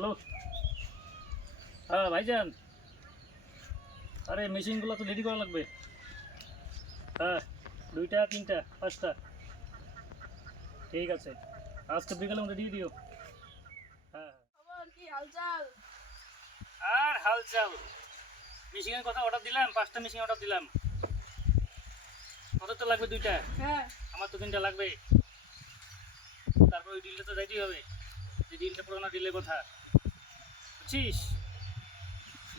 Hello? হ্যাঁ ভাইজান। আরে মেশিনগুলো তো রেডি করা লাগবে। হ্যাঁ দুইটা তিনটা পাঁচটা। ঠিক আছে। আজকে মধ্যে দিয়ে দিও। হ্যাঁ। আর হালচাল। মেশিনের কথা অর্ডার দিলাম পাঁচটা মেশিন অর্ডার দিলাম। কত তো লাগবে দুইটা? হ্যাঁ। আমার তো তিনটা লাগবে। তারপর ওই ডিলটা তো যাইতেই হবে। যে ডিলটা পুরোনো ডিলের কথা। বুঝছিস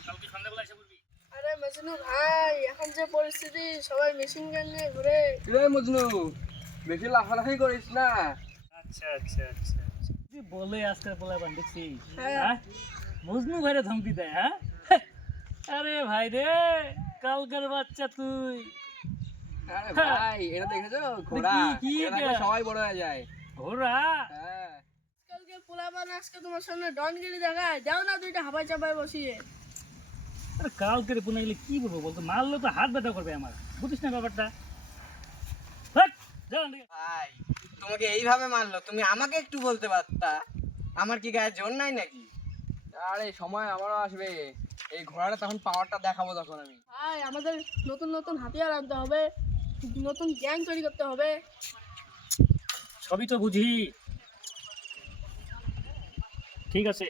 কালকে সন্ধ্যাবেলা এসে বলবি আরে ভাই এখন যে পরিস্থিতি সবাই মেশিন গান নিয়ে ঘুরে। রে মজনু? বেশি লাফালাফি করিস না। আচ্ছা আচ্ছা আচ্ছা আচ্ছা। তুই বলে আজকে বলে বান দেখছি। হ্যাঁ। হ্যাঁ? মজনু ভাইরে ধমকি দেয় হ্যাঁ? আরে ভাই রে কালকের বাচ্চা তুই। আরে ভাই এটা দেখেছ? ঘোড়া। কি- সবাই বড় হয়ে যায়। ওরা পোলাপান আজকে তোমার সামনে ডনগিরি দেখায়। যাও না দুইটা হাবাই চাপাই বসিয়ে। আরে কালকের পুনে গেলে কি বলব বলতো? মারলে তো হাত ব্যথা করবে আমার। বুঝিস না ব্যাপারটা। ভাই তোমাকে এইভাবে মারলো তুমি আমাকে একটু বলতে পারতা? আমার কি গায়ে জোর নাই নাকি? আরে সময় আমারও আসবে। এই ঘোড়াটা তখন পাওয়ারটা দেখাবো তখন আমি। ভাই আমাদের নতুন নতুন হাতিয়ার আনতে হবে। নতুন গ্যাং তৈরি করতে হবে। সবই তো বুঝি। ঠিক আছে?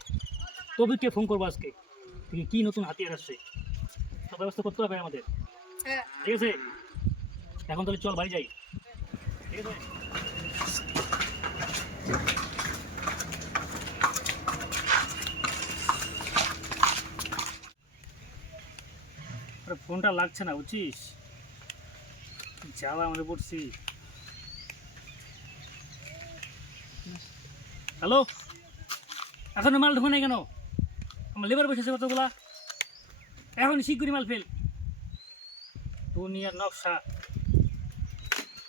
তবিকে ফোন করব আজকে। কি নতুন হাতিয়ার আসছে। সব ব্যবস্থা করতে হবে আমাদের। ঠিক আছে? এখন তাহলে চল, বাড়ি যাই। ঠিক আছে? ফোনটা লাগছে না, বুঝছিস? যাওয়া আমাদের পড়ছি হ্যালো? এখনও মাল ঢোকে নাই কেন? আমার লেবার বসেছে কতগুলা? এখন শিগগিরি মাল ফেল। দুনিয়ার নকশা।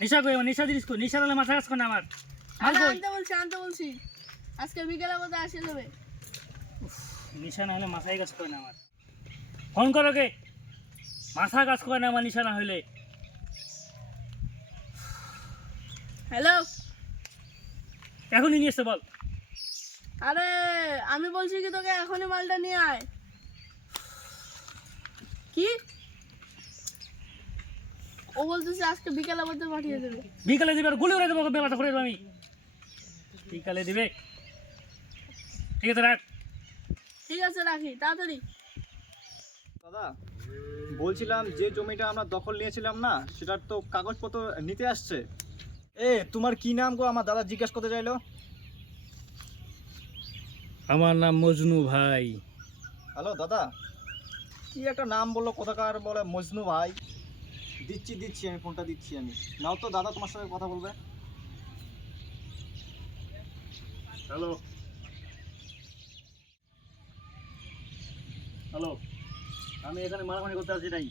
নেশা কই আমার? নেশা জিনিস কই? নেশা হলে মাথা কাজ করে না আমার? মাল আরে কই? আনতে বলছি আনতে বলছি। আজকে বিকেলে মধ্যে আসে যাবে। নেশা না হলে মাথায় কাজ করে না আমার। ফোন করো কে? মাথা কাজ করে না আমার নেশা না হলে। হ্যালো? এখনই নিয়ে এসছে বল। আরে আমি বলছি কি তোকে এখনই মালটা নিয়ে আয়। কি? ও বলতেছে আজকে বিকেলের মধ্যে পাঠিয়ে দেবে। বিকালে দিবে আর গুলি উড়ে দেবো ওকে করে দেবো আমি। বিকালে দিবে। ঠিক আছে রাখ। ঠিক আছে রাখি তাড়াতাড়ি। দাদা বলছিলাম যে জমিটা আমরা দখল নিয়েছিলাম না সেটার তো কাগজপত্র নিতে আসছে। এ তোমার কি নাম গো? আমার দাদা জিজ্ঞেস করতে চাইলো। আমার নাম মজনু ভাই। হ্যালো দাদা। কি একটা নাম বলল কোথাকার বলে মজনু ভাই? দিচ্ছি দিচ্ছি আমি ফোনটা দিচ্ছি আমি। নাও তো দাদা তোমার সঙ্গে কথা বলবে। হ্যালো। হ্যালো। আমি এখানে মারামারি করতে আসছি নাই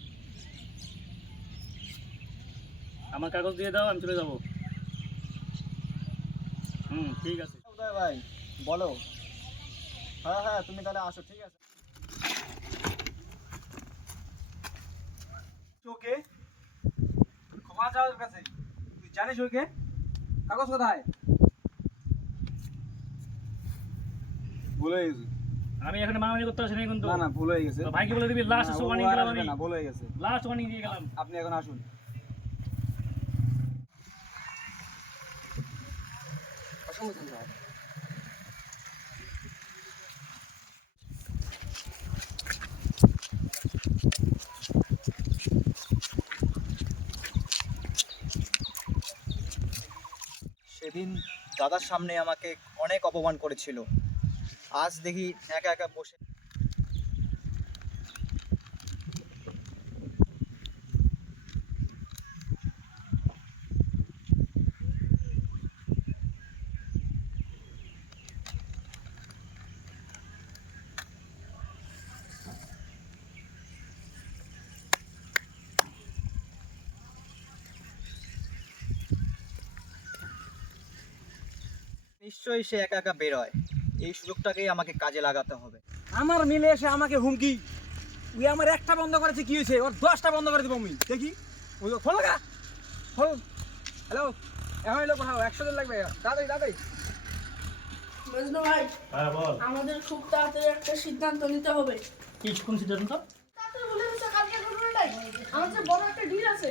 আমার কাগজ দিয়ে দাও আমি চলে যাব। হুম ঠিক আছে। ভাই বলো। হ্যাঁ হ্যাঁ তুমি তাহলে আসো ঠিক আছে। ওকে ক্ষমা চাওয়ার কাছে তুই জানিস ওকে? কাগজ কোথায়? ভুল হয়ে গেছে। আমি এখানে করতে আসছি নাই কিন্তু। না না ভুল হয়ে গেছে। ভাইকে বলে দিবি লাস্ট ওয়ার্নিং দিলাম আমি। না, ভুল হয়ে গেছে। লাস্ট ওয়ার্নিং দিয়ে গেলাম। আপনি এখন আসুন। অসম্ভব সেদিন দাদার সামনে আমাকে অনেক অপমান করেছিল। আজ দেখি একা একা বসে নিশ্চয়ই সে একা একা বেরোয় এই সুযোগটাকেই আমাকে কাজে লাগাতে হবে। আমার মিলে এসে আমাকে হুমকি। ওই আমার একটা বন্ধ করেছে কি হয়েছে? ওর দশটা বন্ধ করে দেবো আমি। দেখি। ওই খোলো গা খোল হ্যালো। এখন এলো কোথাও? একশো দিন লাগবে। দাদাই দাদাই মজনু ভাই হ্যাঁ বল। আমাদের খুব তাড়াতাড়ি একটা সিদ্ধান্ত নিতে হবে। কি কোন সিদ্ধান্ত? তাড়াতাড়ি বলে দিচ্ছে কালকে ঘটনাটাই আমার যে বড় একটা ডিল আছে।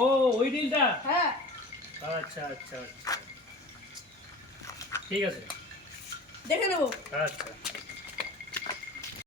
ও ওই ডিলটা হ্যাঁ। আচ্ছা আচ্ছা আচ্ছা। ঠিক আছে। দেখে নেব। আচ্ছা।